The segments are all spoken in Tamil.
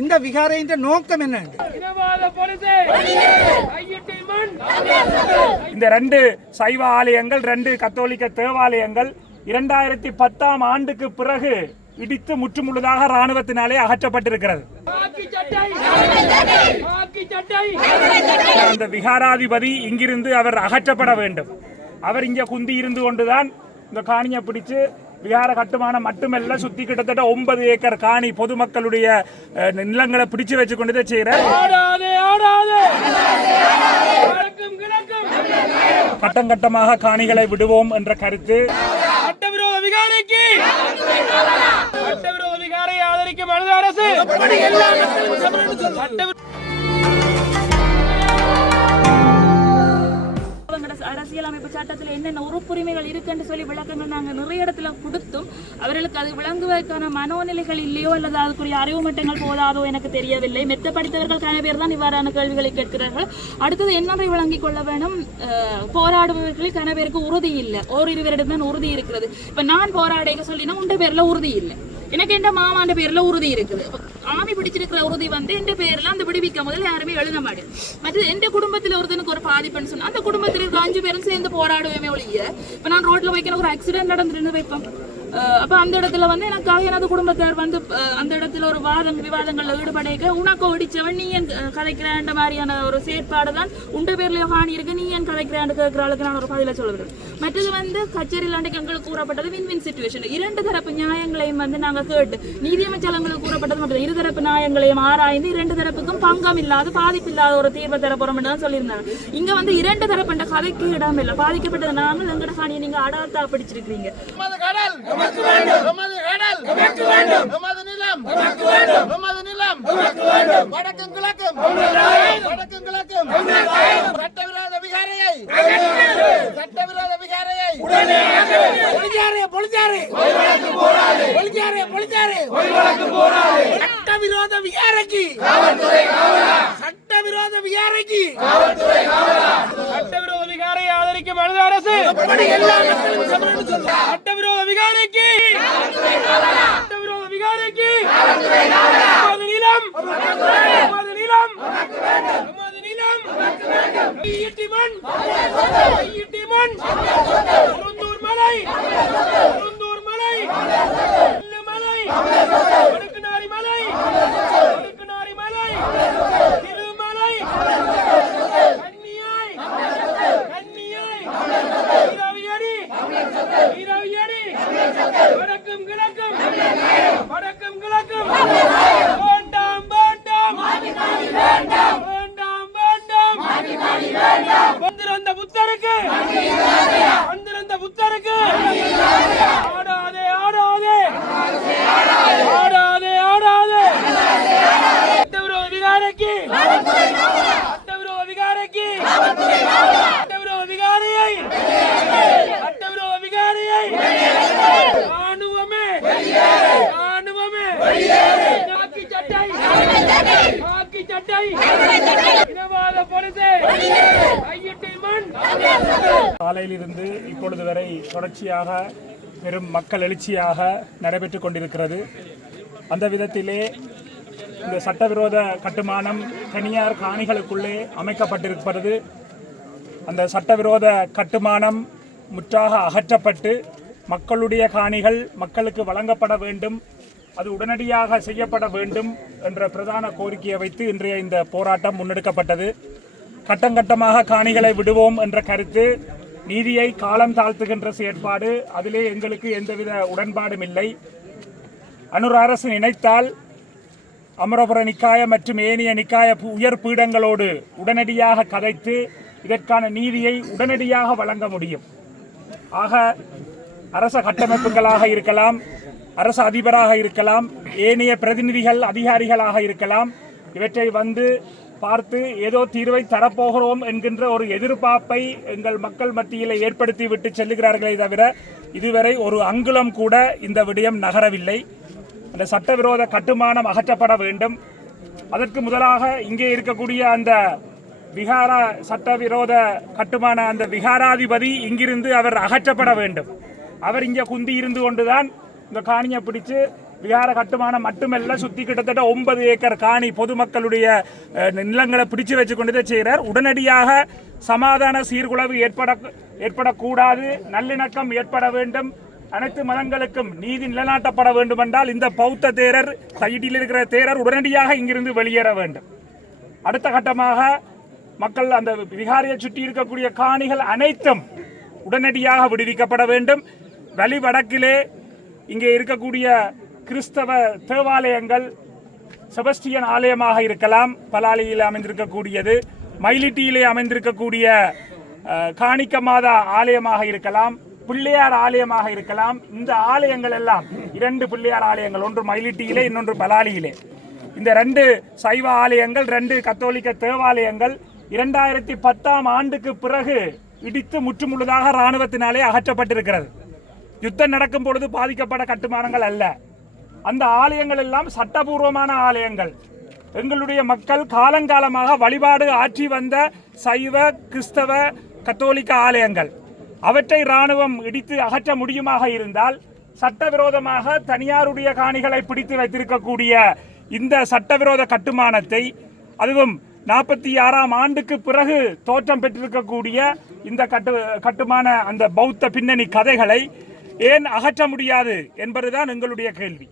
இந்த விகாரையின் நோக்கம் என்ன? இந்த 2 சைவ ஆலயங்கள், 2 கத்தோலிக்க தேவாலயங்கள் 2010ஆம் ஆண்டுக்கு பிறகு இடித்து முற்றுமுழுதாக இராணுவத்தினாலே அகற்றப்பட்டிருக்கிறது. அந்த விகாராதிபதி இங்கிருந்து அவர் அகற்றப்பட வேண்டும். அவர் இங்கே குந்தி இருந்து கொண்டுதான் இந்த காணியை பிடிச்சு விகார கட்டுமானம் மட்டுமல்ல, சுத்தி கிட்டத்தட்ட 9 ஏக்கர் காணி பொதுமக்களுடைய நிலங்களை பிடிச்சு வச்சு கொண்டு செய்யறார். கட்டம் கட்டமாக காணிகளை விடுவோம் என்ற கருத்து. சட்டவிரோத விகாரைக்கு சட்டவிரோத விகாரை ஆதரிக்கும் மாநில அரசு அரசியலமைப்பு சட்டத்தில் என்னென்ன உறுப்புரிமைகள் இருக்குன்னு சொல்லி விளக்கங்கள் நாங்கள் நிறைய இடத்துல கொடுத்தும் அவர்களுக்கு அது விளங்குவதற்கான மனோநிலைகள் இல்லையோ அல்லது அதுக்குரிய அறிவு மட்டங்கள் போதாதோ எனக்கு தெரியவில்லை. மெத்த படித்தவர்கள் கன பேர் தான் இவ்வாறான கேள்விகளை கேட்கிறார்கள். அடுத்தது என்னவரை விளங்கிக் கொள்ள வேணும், போராடுபவர்களில் கன பேருக்கு உறுதி இல்லை, ஓரிருவரிடம் தான் உறுதி இருக்கிறது. இப்ப நான் போராட சொல்லினா உண்ட பேர்ல உறுதி இல்லை, எனக்கு என் மாமாண்ட பேர்ல உறுதி இருக்குது. ஆமி பிடிச்சிருக்கிற உறுதி வந்து என் பேர்ல அந்த விடுவிக்க முதல்ல யாருமே எழுத மாட்டேன். மற்றது எந்த குடும்பத்துல ஒருத்தனுக்கு ஒரு பாதிப்புன்னு சொன்னா அந்த குடும்பத்தில் இருக்கிற 5 பேரும் சேர்ந்து போராடுவேமே ஒழிய இப்ப நான் ரோட்ல வைக்கிற ஒரு ஆக்சிடென்ட் நடந்துருந்து வைப்பேன். அப்ப அந்த இடத்துல வந்து எனக்காக எனது குடும்பத்தார் வந்து அந்த இடத்துல ஒரு விவாதங்கள்ல ஈடுபடைக்க உனக்கு ஒடிச்சவன் நீ ஏன் கதைக்கிறான்ற மாதிரியான ஒரு செயற்பாடு தான் உண்ட பேர்லயோ ஹானி இருக்கு, நீ ஏன் கதைக்கிறான்னு கேட்கிற ஆளுக்கு நான் ஒரு பதில சொல்லுறேன். மற்றது வந்து கச்சேரியில் அன்றைக்கு எங்களுக்கு கூறப்பட்டது வின் சிச்சுவேஷன். 2 தரப்பு நியாயங்களையும் வந்து நாங்க கேட்டு நீதியமைச்சர்களுக்கு கூறப்பட்டது மட்டும் 2 தரப்பு நியாயங்களையும் ஆராய்ந்து 2 தரப்புக்கும் பங்கம் இல்லாத பாதிப்பு இல்லாத ஒரு தீர்வை தர போறோம் தான் சொல்லியிருந்தாங்க. இங்க வந்து 2 தரப்புன்ற கதைக்கு இடம் இல்லை. பாதிக்கப்பட்டது நாங்கள் எங்கட ஹானியை நீங்க அடாத்தா பிடிச்சிருக்கீங்க. சட்டவிரோத விகாரை ஆதரிக்கும் மாநில அரசு சட்டவிரோத விகாரைக்கு சட்டவிரோத விகாரைக்கு காலையிலிருந்து இப்பொழுது வரை தொடர்ச்சியாக பெரும் மக்கள் எழுச்சியாக நடைபெற்றுக் கொண்டிருக்கிறது. அந்த விதத்திலே இந்த சட்டவிரோத கட்டுமானம் தனியார் காணிகளுக்குள்ளே அமைக்கப்பட்டிருக்கிறது. அந்த சட்டவிரோத கட்டுமானம் முற்றாக அகற்றப்பட்டு மக்களுடைய காணிகள் மக்களுக்கு வழங்கப்பட வேண்டும், அது உடனடியாக செய்யப்பட வேண்டும் என்ற பிரதான கோரிக்கையை வைத்து இன்றைய இந்த போராட்டம் முன்னெடுக்கப்பட்டது. கட்டம் கட்டமாக காணிகளை விடுவோம் என்ற கருத்து நீதியை காலம் தாழ்த்துகின்ற செயற்பாடு. அதிலே எங்களுக்கு எந்தவித உடன்பாடும் இல்லை. அனுர அரசு நினைத்தால் அமரபுர நிக்காய மற்றும் ஏனைய நிக்காய உயர் பீடங்களோடு உடனடியாக கதைத்து இதற்கான நீதியை உடனடியாக வழங்க முடியும். ஆக அரச கட்டமைப்புகளாக இருக்கலாம், அரசு அதிபராக இருக்கலாம், ஏனைய பிரதிநிதிகள் அதிகாரிகளாக இருக்கலாம், இவற்றை வந்து பார்த்து ஏதோ தீர்வை தரப்போகிறோம் என்கின்ற ஒரு எதிர்பார்ப்பை எங்கள் மக்கள் மத்தியில் ஏற்படுத்தி விட்டு செல்லுகிறார்களே தவிர இதுவரை ஒரு அங்குலம் கூட இந்த விடயம் நகரவில்லை. அந்த சட்டவிரோத கட்டுமானம் அகற்றப்பட வேண்டும். அதற்கு முதலாக இங்கே இருக்கக்கூடிய அந்த விகார சட்டவிரோத கட்டுமான அந்த விகாராதிபதி இங்கிருந்து அவர் அகற்றப்பட வேண்டும். அவர் இங்கே குந்தி இருந்து கொண்டுதான் இந்த காணியை பிடிச்சு விகார கட்டுமானம் மட்டுமல்ல, சுத்தி கிட்டத்தட்ட 9 ஏக்கர் காணி பொதுமக்களுடைய நிலங்களை பிடிச்சு வச்சு கொண்டு செய்கிறார். உடனடியாக சமாதான சீர்குலைவு ஏற்படக்கூடாது, நல்லிணக்கம் ஏற்பட வேண்டும், அனைத்து மதங்களுக்கும் நீதி நிலைநாட்டப்பட வேண்டும் என்றால் இந்த பௌத்த தேரர், தையிட்டியில் இருக்கிற தேரர் உடனடியாக இங்கிருந்து வெளியேற வேண்டும். அடுத்த கட்டமாக மக்கள் அந்த விகாரியை சுற்றி இருக்கக்கூடிய காணிகள் அனைத்தும் உடனடியாக விடுவிக்கப்பட வேண்டும். வலி வடக்கிலே இங்கே இருக்கக்கூடிய கிறிஸ்தவ தேவாலயங்கள் செபஸ்டியன் ஆலயமாக இருக்கலாம், பலாலியில் அமைந்திருக்கக்கூடியது, மயிலிட்டியிலே அமைந்திருக்கக்கூடிய காணிக்க மாதா ஆலயமாக இருக்கலாம், பிள்ளையார் ஆலயமாக இருக்கலாம். இந்த ஆலயங்கள் எல்லாம் 2 பிள்ளையார் ஆலயங்கள், ஒன்று மயிலிட்டியிலே இன்னொன்று பலாலியிலே. இந்த 2 சைவ ஆலயங்கள், 2 கத்தோலிக்க தேவாலயங்கள் 2010ஆம் ஆண்டுக்கு பிறகு இடித்து முற்றுமுழுதாக இராணுவத்தினாலே அகற்றப்பட்டிருக்கிறது. யுத்தம் நடக்கும் பொழுது பாதிக்கப்பட்ட கட்டுமானங்கள் அல்ல. அந்த ஆலயங்கள் எல்லாம் சட்டபூர்வமான ஆலயங்கள். எங்களுடைய மக்கள் காலங்காலமாக வழிபாடு ஆற்றி வந்த சைவ கிறிஸ்தவ கத்தோலிக்க ஆலயங்கள். அவற்றை இராணுவம் இடித்து அகற்ற முடியுமாக இருந்தால் சட்டவிரோதமாக தனியாருடைய காணிகளை பிடித்து வைத்திருக்கக்கூடிய இந்த சட்டவிரோத கட்டுமானத்தை, அதுவும் 46ஆம் ஆண்டுக்கு பிறகு தோற்றம் பெற்றிருக்கக்கூடிய இந்த கட்டுமான அந்த பௌத்த பின்னணி கதைகளை ஏன் அகற்ற முடியாது என்பதுதான் எங்களுடைய கேள்வி.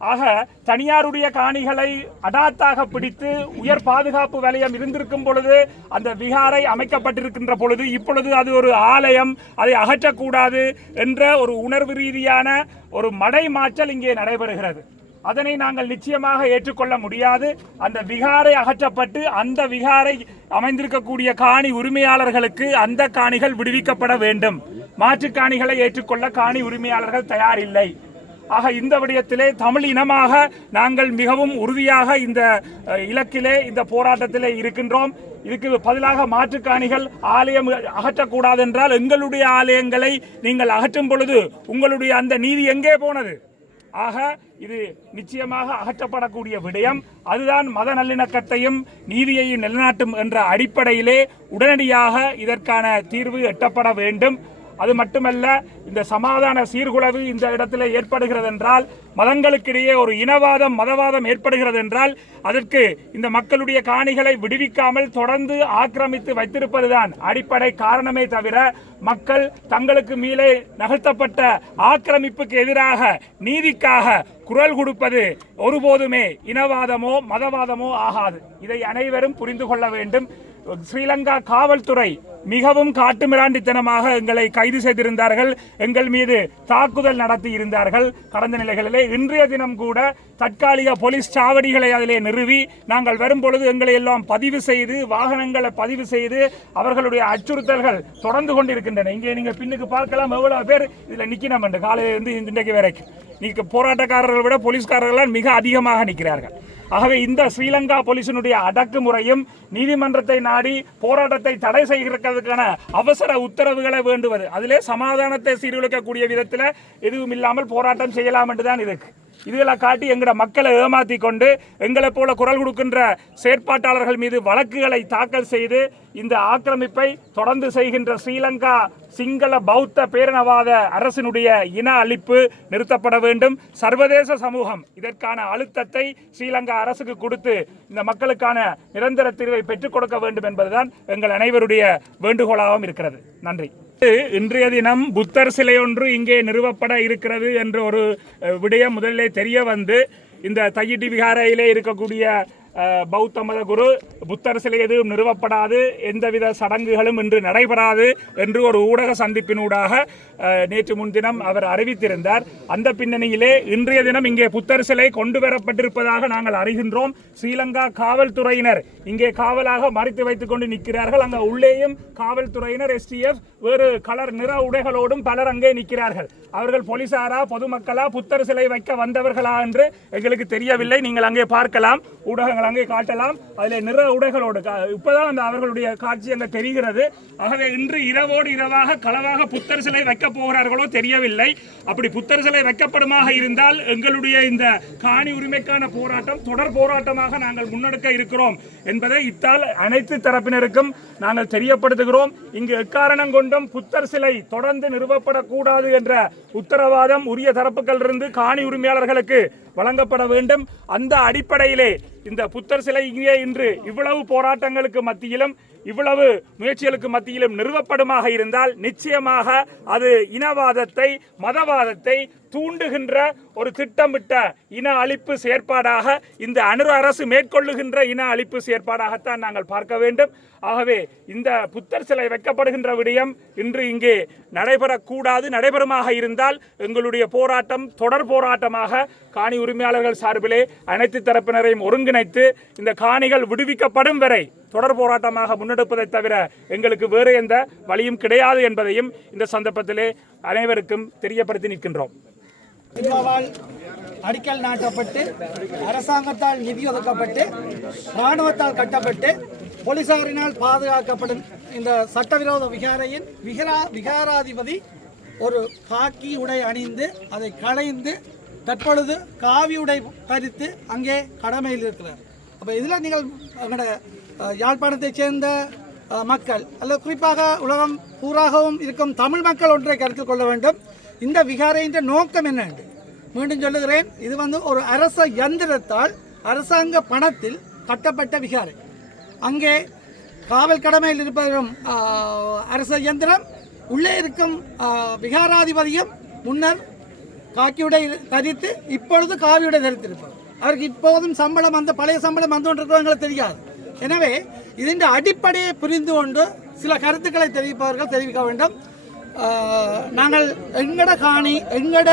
ஆக தனியாருடைய காணிகளை அடாத்தாக பிடித்து உயர் பாதுகாப்பு வலயம் இருந்திருக்கும் பொழுது, அந்த விகாரை அமைக்கப்பட்டிருக்கின்ற பொழுது, இப்பொழுது அது ஒரு ஆலயம், அதை அகற்றக்கூடாது என்ற ஒரு உணர்வு ரீதியான ஒரு மடைமாற்றல் இங்கே நடைபெறுகிறது. அதனை நாங்கள் நிச்சயமாக ஏற்றுக்கொள்ள முடியாது. அந்த விகாரை அகற்றப்பட்டு அந்த விகாரை அமைந்திருக்கக்கூடிய காணி உரிமையாளர்களுக்கு அந்த காணிகள் விடுவிக்கப்பட வேண்டும். மாற்று காணிகளை ஏற்றுக்கொள்ள காணி உரிமையாளர்கள் தயாரில்லை. ஆக இந்த விடயத்திலே தமிழ் இனமாக நாங்கள் மிகவும் உறுதியாக இந்த இலக்கிலே, இந்த போராட்டத்திலே இருக்கின்றோம். இதுக்கு பதிலாக மாற்று காணிகள் ஆலயம் அகற்றக்கூடாது என்றால் எங்களுடைய ஆலயங்களை நீங்கள் அகற்றும் பொழுது உங்களுடைய அந்த நீதி எங்கே போனது? ஆக இது நிச்சயமாக அகற்றப்படக்கூடிய விடயம். அதுதான் மத நல்லிணக்கத்தையும் நீதியையும் நிலைநாட்டும் என்ற அடிப்படையிலே உடனடியாக இதற்கான தீர்வு எட்டப்பட வேண்டும். அது மட்டுமல்ல, இந்த சமாதான சீர்குலைவு இந்த இடத்துல ஏற்படுகிறது என்றால், மதங்களுக்கிடையே ஒரு இனவாதம் மதவாதம் ஏற்படுகிறது என்றால், அதற்கு இந்த மக்களுடைய காணிகளை விடுவிக்காமல் தொடர்ந்து ஆக்கிரமித்து வைத்திருப்பதுதான் அடிப்படை காரணமே தவிர, மக்கள் தங்களுக்கு மேலே நகர்த்தப்பட்ட ஆக்கிரமிப்புக்கு எதிராக நீதிக்காக குரல் கொடுப்பது ஒருபோதுமே இனவாதமோ மதவாதமோ ஆகாது. இதை அனைவரும் புரிந்து கொள்ள வேண்டும். ஸ்ரீலங்கா காவல்துறை மிகவும் காட்டுமிராண்டித்தனமாக எங்களை கைது செய்திருந்தார்கள், எங்கள் மீது தாக்குதல் நடத்தி இருந்தார்கள் கடந்த நிலைகளிலே. இன்றைய தினம் கூட தற்காலிக போலீஸ் சாவடிகளை அதிலே நிறுவி நாங்கள் வரும்பொழுது எங்களை எல்லாம் பதிவு செய்து, வாகனங்களை பதிவு செய்து, அவர்களுடைய அச்சுறுத்தல்கள் தொடர்ந்து கொண்டிருக்கின்றன. இங்கே நீங்கள் பின்னுக்கு பார்க்கலாம் எவ்வளவு பேர் இதில் நிற்கணும் என்று, காலையிலிருந்து இன்றைக்கு வரைக்கும் நீங்க போராட்டக்காரர்களை விட போலீஸ்காரர்கள் மிக அதிகமாக நிற்கிறார்கள். ஆகவே இந்த ஸ்ரீலங்கா போலீசினுடைய அடக்குமுறையும் நீதிமன்றத்தை நாடி போராட்டத்தை தடை செய்கிறதுக்கான அவசர உத்தரவுகளை வேண்டுவது, அதிலே சமாதானத்தை சீர்குலைக்கக்கூடிய விதத்தில் எதுவும் இல்லாமல் போராட்டம் செய்யலாம் என்றுதான் இருக்கு. இதுகளை காட்டி எங்களோட மக்களை ஏமாற்றி கொண்டு எங்களை போல குரல் கொடுக்கின்ற செயற்பாட்டாளர்கள் மீது வழக்குகளை தாக்கல் செய்து இந்த ஆக்கிரமிப்பை தொடர்ந்து செய்கின்ற ஸ்ரீலங்கா சிங்கள பௌத்த பேரினவாத அரசினுடைய இன அழிப்பு நிறுத்தப்பட வேண்டும். சர்வதேச சமூகம் இதற்கான அழுத்தத்தை ஸ்ரீலங்கா அரசுக்கு கொடுத்து இந்த மக்களுக்கான நிரந்தர தீர்வை பெற்றுக் கொடுக்க வேண்டும் என்பதுதான் எங்கள் அனைவருடைய வேண்டுகோளாகவும் இருக்கிறது. நன்றி. இன்றைய தினம் புத்தர் சிலை ஒன்று இங்கே நிறுவப்பட இருக்கிறது என்ற ஒரு விடயம் முதலிலே தெரிய வந்து, இந்த தையிட்டி விகாரையிலே இருக்கக்கூடிய பௌத்த மத குரு புத்தர் சிலை எதுவும் நிறுவப்படாது, எந்தவித சடங்குகளும் இன்று நடைபெறாது என்று ஒரு ஊடக சந்திப்பினூடாக நேற்று முன்தினம் அவர் அறிவித்திருந்தார். அந்த பின்னணியிலே இன்றைய தினம் இங்கே புத்தர் சிலை கொண்டு வரப்பட்டிருப்பதாக நாங்கள் அறிகின்றோம். ஸ்ரீலங்கா காவல்துறையினர் இங்கே காவலாக மறைத்து வைத்துக் கொண்டு நிற்கிறார்கள். அங்கே உள்ளேயும் காவல்துறையினர் STF வேறு கலர் நிற உடைகளோடும் பலர் அங்கே நிற்கிறார்கள். அவர்கள் போலீசாரா பொதுமக்களா புத்தர் சிலை வைக்க வந்தவர்களா என்று எங்களுக்கு தெரியவில்லை. நீங்கள் அங்கே பார்க்கலாம் ஊடகங்கள் நாங்கள் அங்கே காட்டலாம். அதில் நிற உடைகளோடு இப்போதான் அந்த அவர்களுடைய காட்சி அங்கே தெரிகிறது. ஆகவே இன்று இரவோடு இரவாக களவாக புத்தர் சிலை வைக்கப் போகிறார்களோ தெரியவில்லை. அப்படி புத்தர் சிலை வைக்கப்படுமாக இருந்தால் எங்களுடைய இந்த காணி உரிமைக்கான போராட்டம் தொடர் போராட்டமாக நாங்கள் முன்னெடுக்க இருக்கிறோம் என்பதை இத்தால் அனைத்து தரப்பினருக்கும் நாங்கள் தெரியப்படுத்துகிறோம். இங்கு எக்காரணம் கொண்டும் புத்தர் சிலை தொடர்ந்து நிறுவப்படக்கூடாது என்ற உத்தரவாதம் உரிய தரப்புகளிலிருந்து காணி உரிமையாளர்களுக்கு வழங்கப்பட வேண்டும். அந்த அடிப்படையிலே இந்த புத்தர் சிலை இங்கே இன்று இவ்வளவு போராட்டங்களுக்கு மத்தியிலும் இவ்வளவு முயற்சிகளுக்கு மத்தியிலும் நிறுவப்படுமாக இருந்தால் நிச்சயமாக அது இனவாதத்தை மதவாதத்தை தூண்டுகின்ற ஒரு திட்டமிட்ட இன அழிப்பு செயற்பாடாக இந்த அனுர அரசு மேற்கொள்ளுகின்ற இன அழிப்பு செயற்பாடாகத்தான் நாங்கள் பார்க்க வேண்டும். ஆகவே இந்த புத்தர் சிலை வைக்கப்படுகின்ற விடயம் இன்று இங்கே நடைபெறக்கூடாது. நடைபெறுமாக இருந்தால் எங்களுடைய போராட்டம் தொடர் போராட்டமாக காணி உரிமையாளர்கள் சார்பிலே அனைத்து தரப்பினரையும் ஒருங்கிணைத்து இந்த காணிகள் விடுவிக்கப்படும் வரை தொடர் போராட்டமாக முன்னெடுப்பதை தவிர எங்களுக்கு வேறு எந்த வழியும் கிடையாது என்பதையும் இந்த சந்தர்ப்பத்திலே அனைவருக்கும் தெரியப்படுத்தி நிற்கின்றோம். அடிக்கல் நாட்டப்பட்டு அரசாங்கத்தால் நிதி ஒதுக்கப்பட்டு இராணுவத்தால் கட்டப்பட்டு போலீசாரினால் பாதுகாக்கப்படும் இந்த சட்டவிரோத விகாரையின் விகாராதிபதி ஒரு காக்கி உடை அணிந்து அதை களைந்து தற்பொழுது காவி உடை தரித்து அங்கே கடமையில் இருக்கிறார். அப்போ இதில் நீங்கள் எங்களோட யாழ்ப்பாணத்தைச் சேர்ந்த மக்கள் அல்லது குறிப்பாக உலகம் பூராகவும் இருக்கும் தமிழ் மக்கள் ஒன்றை கருத்தில் கொள்ள வேண்டும். இந்த விகாரையின் நோக்கம் என்ன என்று மீண்டும் சொல்லுகிறேன். இது ஒரு அரச யந்திரத்தால் அரசாங்க பணத்தில் கட்டப்பட்ட விகாரை. அங்கே காவல் கடமையில் இருப்பவரும் அரச யந்திரம், உள்ளே இருக்கும் விகாராதிபதியும் முன்னர் காக்கியுடை தரித்து இப்பொழுது காவியுடை தரித்திருப்பார். அவருக்கு இப்போதும் சம்பளம் பழைய சம்பளம் வந்து கொண்டிருக்கிறவங்களுக்கு தெரியாது. எனவே இதன் அடிப்படையை புரிந்து கொண்டு சில கருத்துக்களை தெரிவிப்பவர்கள் தெரிவிக்க வேண்டும். நாங்கள் எங்கட காணி எங்கட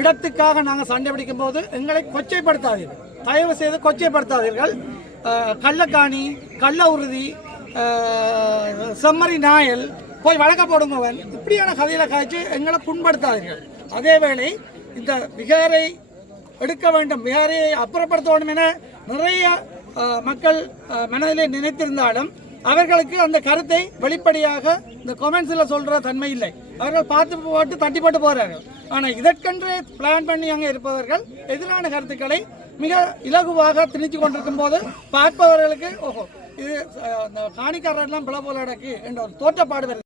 இடத்துக்காக நாங்கள் சண்டை பிடிக்கும் போது எங்களை கொச்சைப்படுத்தாதீர்கள், தயவு செய்து கொச்சைப்படுத்தாதீர்கள். கள்ளக்காணி, கள்ள உறுதி, செம்மறி நாயல் போய் வழக்க போடுங்கவன் இப்படியான கதையில காய்ச்சி எங்களை புண்படுத்தாதீர்கள். அதேவேளை இந்த விகாரை எடுக்க வேண்டும், விகாரையை அப்புறப்படுத்த வேண்டும் என நிறைய மக்கள் மனதிலே நினைத்திருந்தாலும் அவர்களுக்கு அந்த கருத்தை வெளிப்படையாக இந்த கமெண்ட்ஸில் சொல்கிற தன்மை இல்லை. அவர்கள் பார்த்து போட்டு தட்டி போட்டு போகிறார்கள். ஆனால் இதற்கென்றே பிளான் பண்ணி அங்கே இருப்பவர்கள் எதிரான கருத்துக்களை மிக இலகுவாக திணிச்சு கொண்டிருக்கும் போது பார்ப்பவர்களுக்கு ஓஹோ இது காணிக்காரெல்லாம் பிள போல நடக்கு என்ற ஒரு தோற்றப்பாடு வருது.